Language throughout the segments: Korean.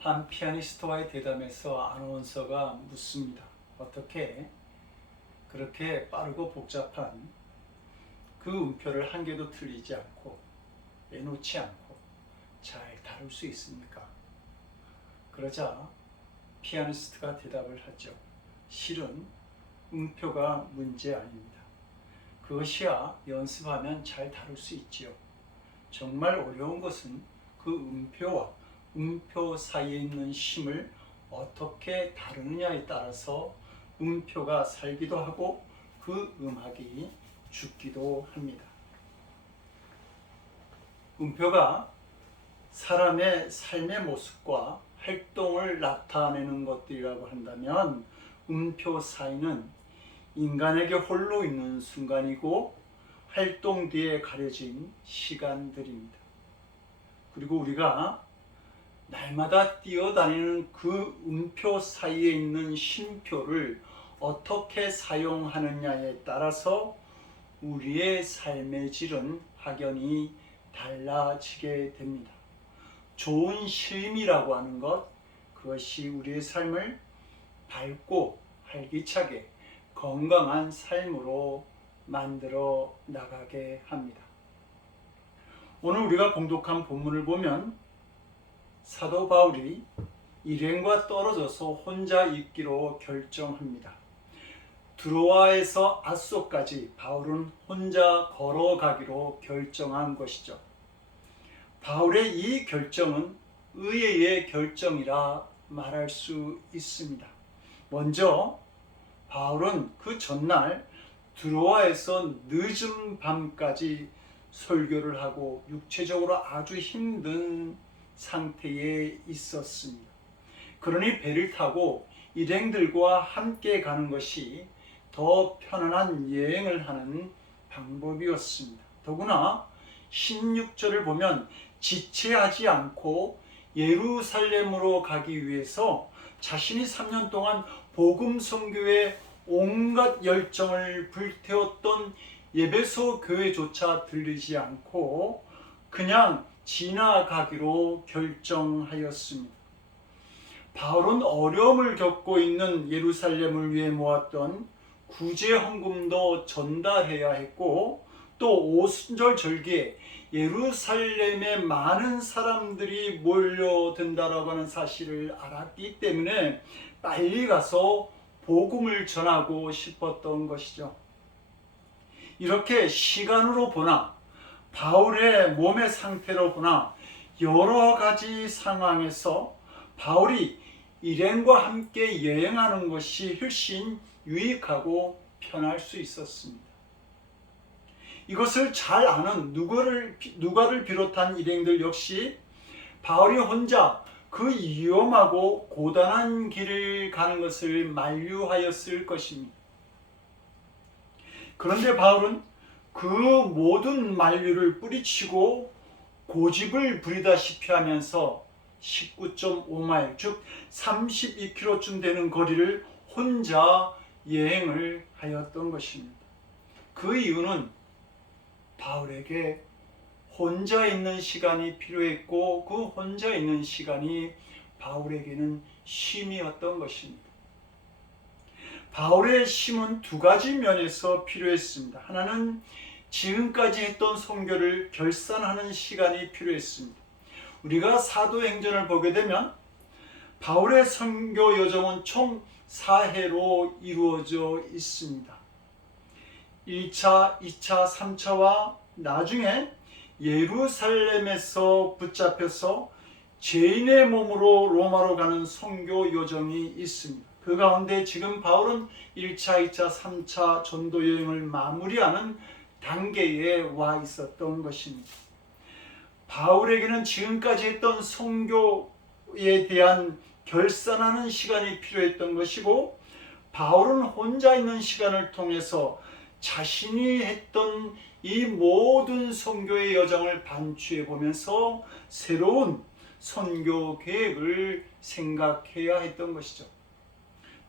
한 피아니스트와의 대담에서 아나운서가 묻습니다. 어떻게 그렇게 빠르고 복잡한 그 음표를 한 개도 틀리지 않고 빼놓지 않고 잘 다룰 수 있습니까? 그러자 피아니스트가 대답을 하죠. 실은 음표가 문제 아닙니다. 그것이야 연습하면 잘 다룰 수 있지요. 정말 어려운 것은 그 음표와 음표 사이에 있는 심을 어떻게 다루느냐에 따라서 음표가 살기도 하고 그 음악이 죽기도 합니다. 음표가 사람의 삶의 모습과 활동을 나타내는 것들이라고 한다면 음표 사이는 인간에게 홀로 있는 순간이고 활동 뒤에 가려진 시간들입니다. 그리고 우리가 날마다 뛰어다니는 그 음표 사이에 있는 쉼표를 어떻게 사용하느냐에 따라서 우리의 삶의 질은 확연히 달라지게 됩니다. 좋은 쉼이라고 하는 것, 그것이 우리의 삶을 밝고 활기차게 건강한 삶으로 만들어 나가게 합니다. 오늘 우리가 봉독한 본문을 보면 사도 바울이 일행과 떨어져서 혼자 있기로 결정합니다. 드로아에서 아소까지 바울은 혼자 걸어가기로 결정한 것이죠. 바울의 이 결정은 의외의 결정이라 말할 수 있습니다. 먼저 바울은 그 전날 드로아에서 늦은 밤까지 설교를 하고 육체적으로 아주 힘든 상태에 있었습니다. 그러니 배를 타고 일행들과 함께 가는 것이 더 편안한 여행을 하는 방법이었습니다. 더구나 16절을 보면 지체하지 않고 예루살렘으로 가기 위해서 자신이 3년 동안 복음 선교에 온갖 열정을 불태웠던 예배소 교회조차 들리지 않고 그냥 지나가기로 결정하였습니다. 바울은 어려움을 겪고 있는 예루살렘을 위해 모았던 구제 헌금도 전달해야 했고 또 오순절 절기에 예루살렘에 많은 사람들이 몰려든다라고 하는 사실을 알았기 때문에 빨리 가서 복음을 전하고 싶었던 것이죠. 이렇게 시간으로 보나 바울의 몸의 상태로 보나 여러 가지 상황에서 바울이 일행과 함께 여행하는 것이 훨씬 유익하고 편할 수 있었습니다. 이것을 잘 아는 누가를 비롯한 일행들 역시 바울이 혼자 그 위험하고 고단한 길을 가는 것을 만류하였을 것입니다. 그런데 바울은 그 모든 만류를 뿌리치고 고집을 부리다시피 하면서 19.5마일 즉 32km쯤 되는 거리를 혼자 여행을 하였던 것입니다. 그 이유는 바울에게 혼자 있는 시간이 필요했고 그 혼자 있는 시간이 바울에게는 쉼이었던 것입니다. 바울의 쉼은 두 가지 면에서 필요했습니다. 하나는 지금까지 했던 선교를 결산하는 시간이 필요했습니다. 우리가 사도행전을 보게 되면 바울의 선교 여정은 총 4회로 이루어져 있습니다. 1차, 2차, 3차와 나중에 예루살렘에서 붙잡혀서 죄인의 몸으로 로마로 가는 선교 여정이 있습니다. 그 가운데 지금 바울은 1차, 2차, 3차 전도 여행을 마무리하는 단계에 와 있었던 것입니다. 바울에게는 지금까지 했던 선교에 대한 결산하는 시간이 필요했던 것이고 바울은 혼자 있는 시간을 통해서 자신이 했던 이 모든 선교의 여정을 반추해 보면서 새로운 선교 계획을 생각해야 했던 것이죠.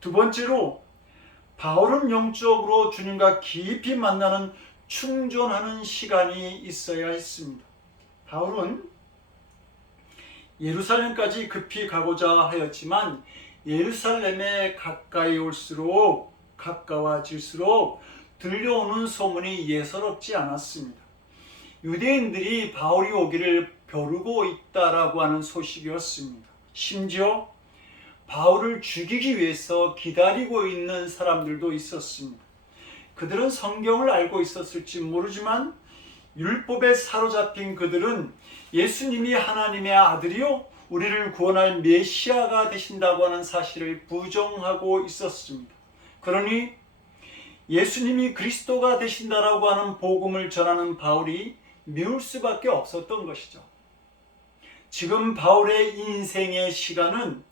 두 번째로 바울은 영적으로 주님과 깊이 만나는 충전하는 시간이 있어야 했습니다. 바울은 예루살렘까지 급히 가고자 하였지만 예루살렘에 가까워질수록 들려오는 소문이 예사롭지 않았습니다. 유대인들이 바울이 오기를 벼르고 있다라고 하는 소식이었습니다. 심지어 바울을 죽이기 위해서 기다리고 있는 사람들도 있었습니다. 그들은 성경을 알고 있었을지 모르지만 율법에 사로잡힌 그들은 예수님이 하나님의 아들이요 우리를 구원할 메시아가 되신다고 하는 사실을 부정하고 있었습니다. 그러니 예수님이 그리스도가 되신다라고 하는 복음을 전하는 바울이 미울 수밖에 없었던 것이죠. 지금 바울의 인생의 시간은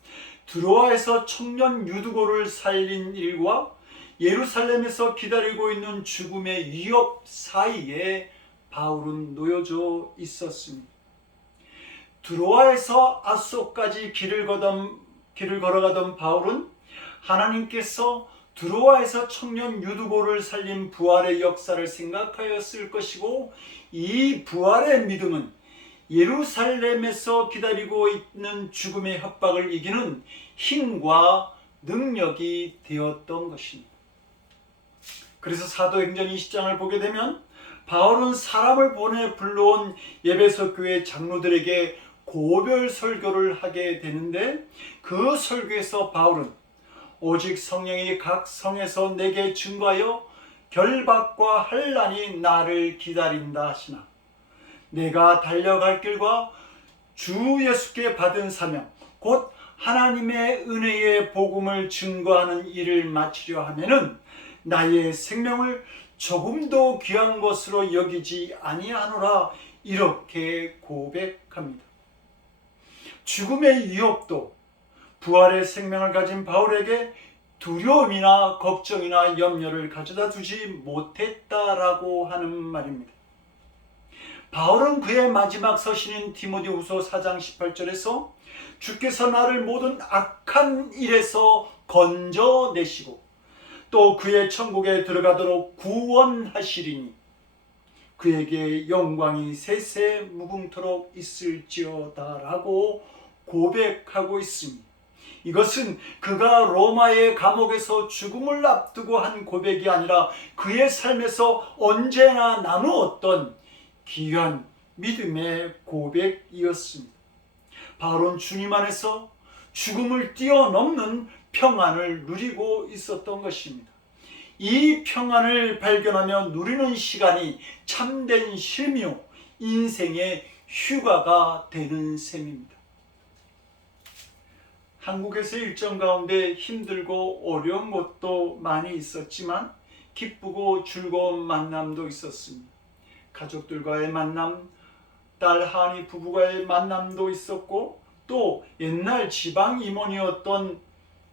드로아에서 청년 유두고를 살린 일과 예루살렘에서 기다리고 있는 죽음의 위협 사이에 바울은 놓여져 있었습니다. 드로아에서 아소까지 길을 걸어가던 바울은 하나님께서 드로아에서 청년 유두고를 살린 부활의 역사를 생각하였을 것이고, 이 부활의 믿음은 예루살렘에서 기다리고 있는 죽음의 협박을 이기는 힘과 능력이 되었던 것입니다. 그래서 사도행전 20장을 보게 되면 바울은 사람을 보내 불러온 에베소 교회 장로들에게 고별 설교를 하게 되는데, 그 설교에서 바울은 오직 성령이 각 성에서 내게 증거하여 결박과 환난이 나를 기다린다 하시나, 내가 달려갈 길과 주 예수께 받은 사명 곧 하나님의 은혜의 복음을 증거하는 일을 마치려 하면은 나의 생명을 조금도 귀한 것으로 여기지 아니하노라, 이렇게 고백합니다. 죽음의 위협도 부활의 생명을 가진 바울에게 두려움이나 걱정이나 염려를 가져다 두지 못했다라고 하는 말입니다. 바울은 그의 마지막 서신인 디모데후서 4장 18절에서 주께서 나를 모든 악한 일에서 건져내시고 또 그의 천국에 들어가도록 구원하시리니 그에게 영광이 세세 무궁토록 있을지어다 라고 고백하고 있습니다. 이것은 그가 로마의 감옥에서 죽음을 앞두고 한 고백이 아니라 그의 삶에서 언제나 나누었던 귀한 믿음의 고백이었습니다. 바울은 주님 안에서 죽음을 뛰어넘는 평안을 누리고 있었던 것입니다. 이 평안을 발견하며 누리는 시간이 참된 쉼이요 인생의 휴가가 되는 셈입니다. 한국에서 일정 가운데 힘들고 어려운 것도 많이 있었지만 기쁘고 즐거운 만남도 있었습니다. 가족들과의 만남, 딸 하니 부부와의 만남도 있었고, 또 옛날 지방 임원이었던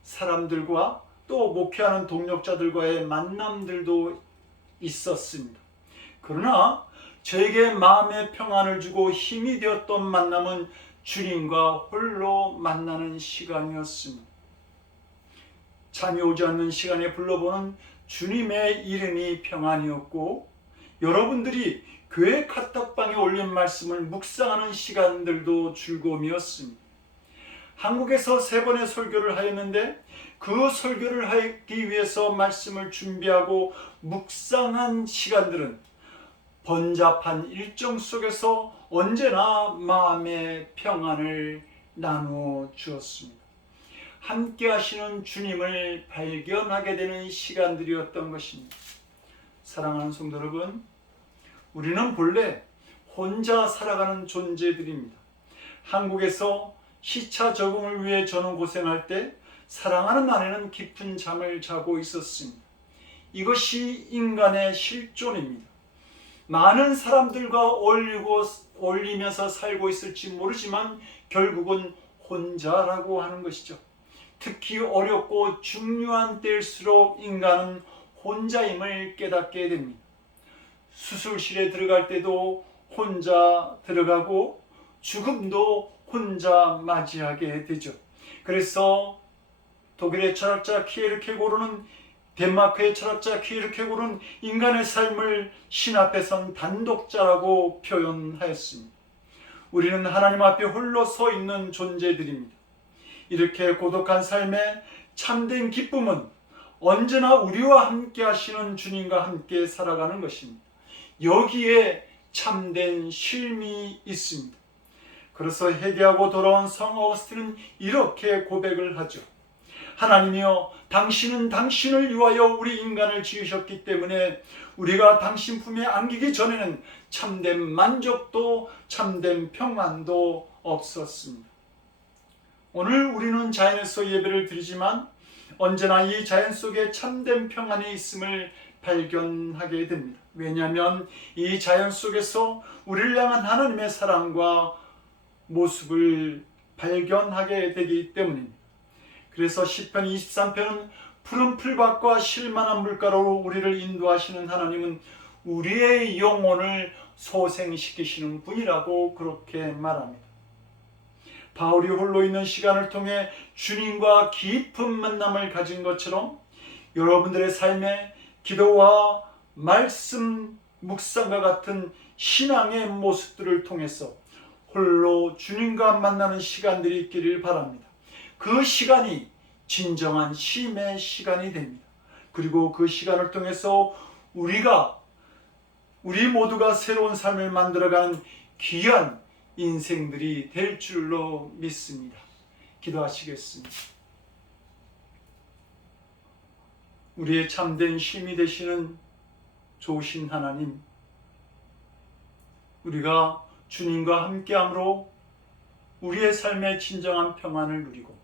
사람들과 또 목회하는 동력자들과의 만남들도 있었습니다. 그러나 저에게 마음의 평안을 주고 힘이 되었던 만남은 주님과 홀로 만나는 시간이었습니다. 잠이 오지 않는 시간에 불러보는 주님의 이름이 평안이었고, 여러분들이 교회 카톡방에 올린 말씀을 묵상하는 시간들도 즐거움이었습니다. 한국에서 3번의 설교를 하였는데 그 설교를 하기 위해서 말씀을 준비하고 묵상한 시간들은 번잡한 일정 속에서 언제나 마음의 평안을 나누어 주었습니다. 함께 하시는 주님을 발견하게 되는 시간들이었던 것입니다. 사랑하는 성도 여러분, 우리는 본래 혼자 살아가는 존재들입니다. 한국에서 시차 적응을 위해 저는 고생할 때 사랑하는 아내는 깊은 잠을 자고 있었습니다. 이것이 인간의 실존입니다. 많은 사람들과 어울리면서 살고 있을지 모르지만 결국은 혼자라고 하는 것이죠. 특히 어렵고 중요한 때일수록 인간은 혼자임을 깨닫게 됩니다. 수술실에 들어갈 때도 혼자 들어가고 죽음도 혼자 맞이하게 되죠. 그래서 독일의 철학자 키에르케고르는, 덴마크의 철학자 키에르케고르는 인간의 삶을 신 앞에 선 단독자라고 표현하였습니다. 우리는 하나님 앞에 홀로 서 있는 존재들입니다. 이렇게 고독한 삶의 참된 기쁨은 언제나 우리와 함께 하시는 주님과 함께 살아가는 것입니다. 여기에 참된 쉼이 있습니다. 그래서 회개하고 돌아온 성 어거스틴은 이렇게 고백을 하죠. 하나님이여, 당신은 당신을 위하여 우리 인간을 지으셨기 때문에 우리가 당신 품에 안기기 전에는 참된 만족도 참된 평안도 없었습니다. 오늘 우리는 자연에서 예배를 드리지만 언제나 이 자연 속에 참된 평안이 있음을 발견하게 됩니다. 왜냐하면 이 자연 속에서 우리를 향한 하나님의 사랑과 모습을 발견하게 되기 때문입니다. 그래서 시편 23편은 푸른 풀밭과 쉴만한 물가로 우리를 인도하시는 하나님은 우리의 영혼을 소생시키시는 분이라고 그렇게 말합니다. 바울이 홀로 있는 시간을 통해 주님과 깊은 만남을 가진 것처럼 여러분들의 삶에 기도와 말씀, 묵상과 같은 신앙의 모습들을 통해서 홀로 주님과 만나는 시간들이 있기를 바랍니다. 그 시간이 진정한 쉼의 시간이 됩니다. 그리고 그 시간을 통해서 우리 모두가 새로운 삶을 만들어가는 귀한 인생들이 될 줄로 믿습니다. 기도하시겠습니다. 우리의 참된 쉼이 되시는 좋으신 하나님, 우리가 주님과 함께함으로 우리의 삶의 진정한 평안을 누리고,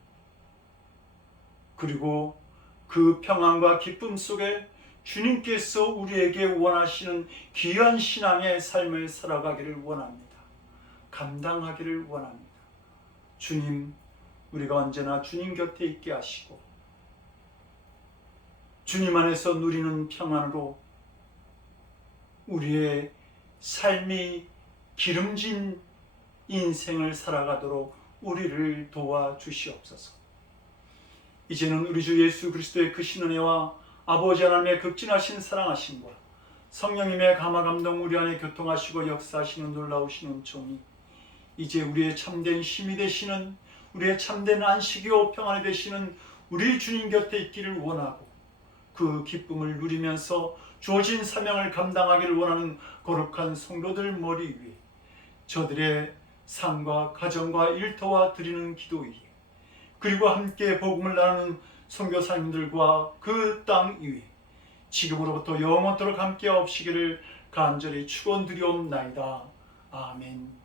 그리고 그 평안과 기쁨 속에 주님께서 우리에게 원하시는 귀한 신앙의 삶을 살아가기를 원합니다. 감당하기를 원합니다. 주님, 우리가 언제나 주님 곁에 있게 하시고 주님 안에서 누리는 평안으로 우리의 삶이 기름진 인생을 살아가도록 우리를 도와주시옵소서. 이제는 우리 주 예수 그리스도의 크신 은혜와 아버지 하나님의 극진하신 사랑하심과 성령님의 감화 감동 우리 안에 교통하시고 역사하시는 놀라우신 은총이 이제 우리의 참된 쉼이 되시는, 우리의 참된 안식이요 평안이 되시는 우리 주님 곁에 있기를 원하고, 그 기쁨을 누리면서 주어진 사명을 감당하기를 원하는 거룩한 성도들 머리 위에, 저들의 삶과 가정과 일터와 드리는 기도 위에, 그리고 함께 복음을 나누는 선교사님들과 그 땅 위에 지금으로부터 영원토록 함께 하옵시기를 간절히 축원드리옵나이다. 아멘.